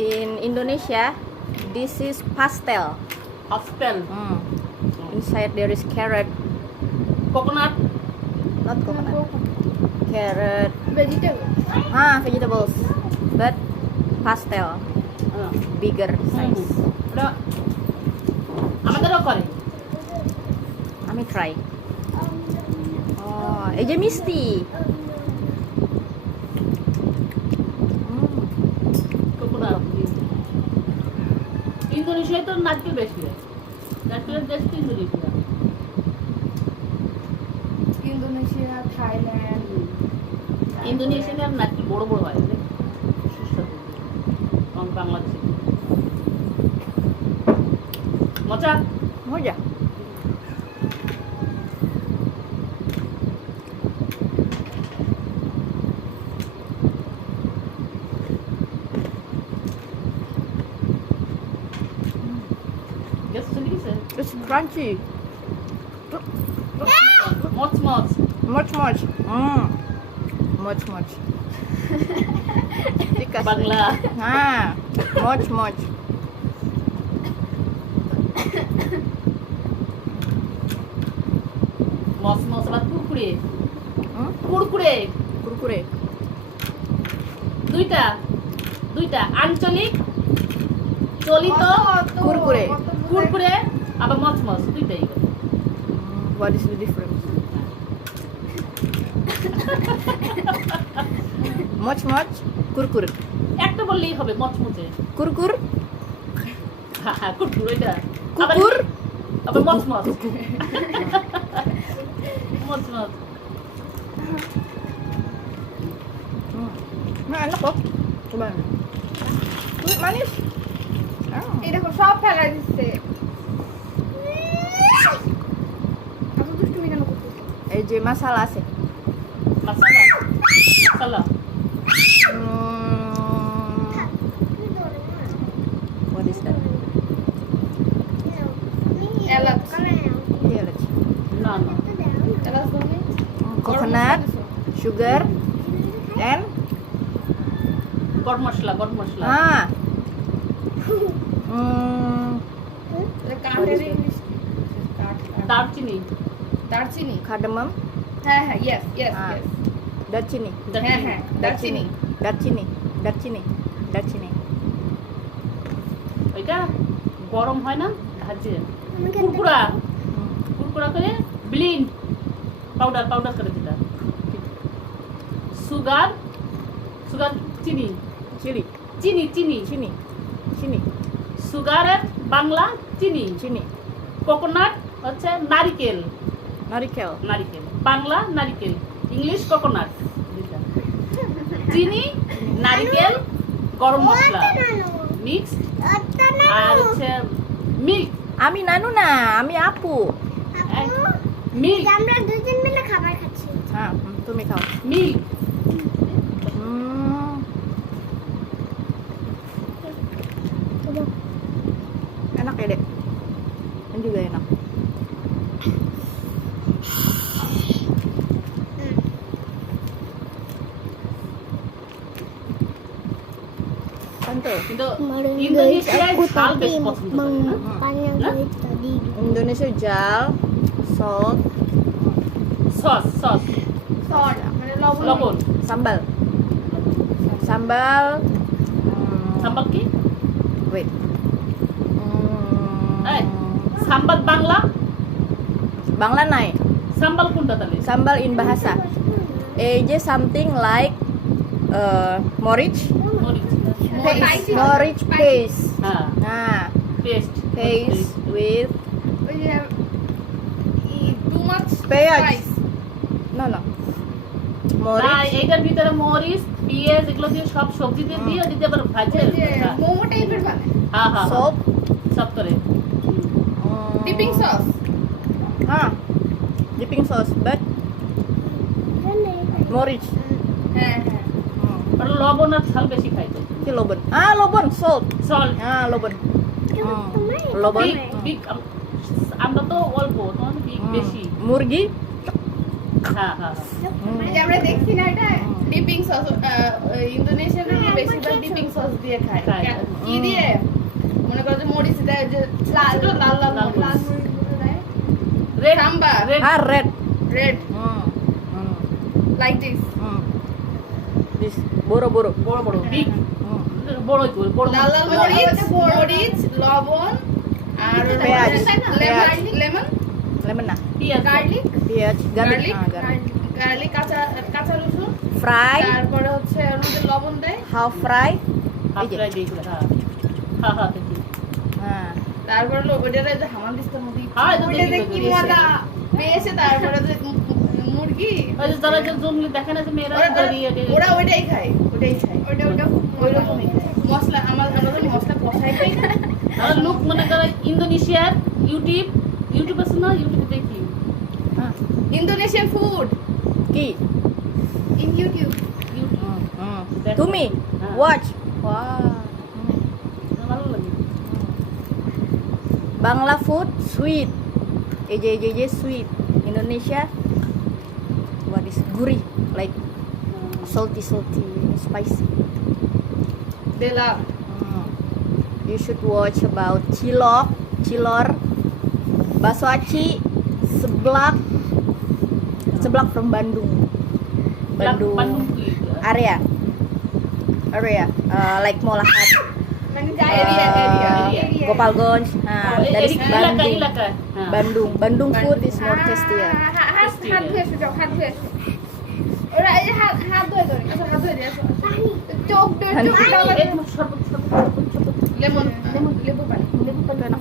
In Indonesia, this is pastel. Pastel. Inside there is carrot, Coconut. not coconut. Carrot, Vegetable. vegetables, but pastel, bigger size. ওটা আমাদেরও করে। আমি try. এই যে মিষ্টি। কোকোনাট। ইন্দোনেশিয়ায় তো নারকেল বেশি হয়। নারকেলের দেশ তো ইন্দোনেশিয়া। Indonesia, Thailand. ইন্দোনেশিয়ার নারকেল বড় বড় হয় সুস্বাদু এবং বাংলাদেশে মজা মজা। গ্যাস চলে গেছে It's crunchy. মচ মচ Much. Much. Tikas. Bangla Much. মচ মচ আবার কুরকুরে Hmm? কুরকুরে Kurkure. দুইটা আঞ্চলিক চলিত কুরকুরে। কুরকুরে আবার মচ মচ দুইটাই What is the difference? Much. Kurkur. একটা বললেই হবে মচমচে Kurkur. হ্যাঁ কুরকুর ওইটা Kukur. আবার মচমচ মচমচ Nah, enak kok. Coba. Manis. এই দেখো সব ফেলা দিচ্ছে। এত দুষ্টুমি কেন করতেছো? এই যে masala আছে। মাসালা What is that? এলাচ। Iya, let's. না না এলাচ দাও। Coconut, sugar, and গরম মশলা কাঠের ইংলিশ কাঠ। দারচিনি দারচিনি। cardamom, হ্যাঁ, ইয়েস। darchini, হ্যাঁ, দারচিনি। darchini. ওইটা গরম হয় না ভাজে কুরকুরা করে ব্লিন্ড পাউডার করে দিলা সুগার চিনি সুগারের বাংলা চিনি কোকোনাট হচ্ছে নারিকেল বাংলা নারিকেল ইংলিশ কোকোনাট চিনি নারিকেল গরম মশলা মিক্স আর হচ্ছে মিল্ক আমি নানু না, আমি আপু। মিল্ক আমরা দুজন মিলে খাবার খাচ্ছি। হ্যাঁ, তুমি খাও। Milk Enak ya, Dek? Ini juga enak. Santai. কিন্তু Kemarin guys, ইন্দোনেশিয়ায় aku ঝাল tadi বেশি পছন্দ করে না? panjang Hah? guys tadi. Indonesia jal, salt, sauce salt মানে লবণ sambal. সাম্বার কি Wait. এই সাম্বার বাংলা Bangla nai. সাম্বার কোনটা তাহলে Sambal in bahasa. Eje something like morich. মরিচ Spicy. Morich paste. হ্যাঁ Nah, পেস্ট paste with ওই যে টু মাচ পেঁয়াজ। no. না Morich. এইটার ভিতরে মরিচ পেঁয়াজ এগুলো দিয়ে সব সবজি দিয়ে দিয়ে দিতে আবার ভাজে হ্যাঁ মোমো টাইপের বানায়। হ্যাঁ Salt. সব করে dipping sauce. Dipping sauce, but moriচ। হ্যাঁ আর লবণ আর ঝাল বেশি খাইতে কি লবণ? লবণ, salt। সল্ট লবণ। লবণ। বিগ আমরা তো অল্প তোমাদের বিগ বেশি মুরগি। হ্যাঁ এই যে আমরা দেখছি না এটা ডিপিং সস সস ইন্দোনেশিয়ানরা বেশিরভাগ ডিপিং সস দিয়ে খায় খায়। কি দিয়ে মনে করো যে মরিচ দেয় যে লাল লাল লাল লাল লাল মরিচ। মরিচ দেয় red sambar red Ah, red. Red Hmm. Hmm. Like this Hmm. This boro. বড় বড় বিগ Hmm. বড় তো বড় লাল লাল মরিচ মরিচ লবণ আর পেঁয়াজ। Lemon Lemon na. পেঁয়াজ garlic Peach. Garlic. Garlic Ah, garlic. Garlic কাঁচা রসুন Fry. তারপরে হচ্ছে ওর মধ্যে লবণ দেয় Half fry. হাফ ফ্রাই দিয়েছিল হ্যাঁ হ্যাঁ দেখি Ah. তারপরে ওইটারে যে হামানদিস্তার মধ্যে হ্যাঁ, এটা ওইটাতে দেখি তো, কি দেখি। মজা পেয়েছে তারপরে যে মুরগি ওই যে যারা যে জঙ্গলি দেখে না যে মেয়েরা দাঁড়িয়ে ওরা ওইটাই খায় ওটা ওইরকমই খায় মশলা আমরা যখন মশলা কষাই খাই না আর লোক মনে করে ইন্দোনেশিয়ার ইউটিউব আছে না ইউটিউবে দেখি Ah. Indonesian food Ki. In YouTube YouTube Hmm. That's To me. Ah. Watch. Wow. ভালো লাগে Bangla food sweet. AJ sweet. Indonesia. What is gurih? Like salty, spicy. বেলা You should watch about cilor, bakso aci, seblak from Bandung. Bandung area, like Molahat, মানে area Gopalganj. That is Bandung. এলাকা হ্যাঁ Bandung food is more tastier. হাত ধুয়ে এসো যাও হাত ধুয়ে এসো ওরা এই যে হাত ধুয়ে ধরে আচ্ছা হাত ধুয়ে দিয়ে আসো চোখ পানি। চোখ এই শরবত লেমন লেবু পানি Ito na.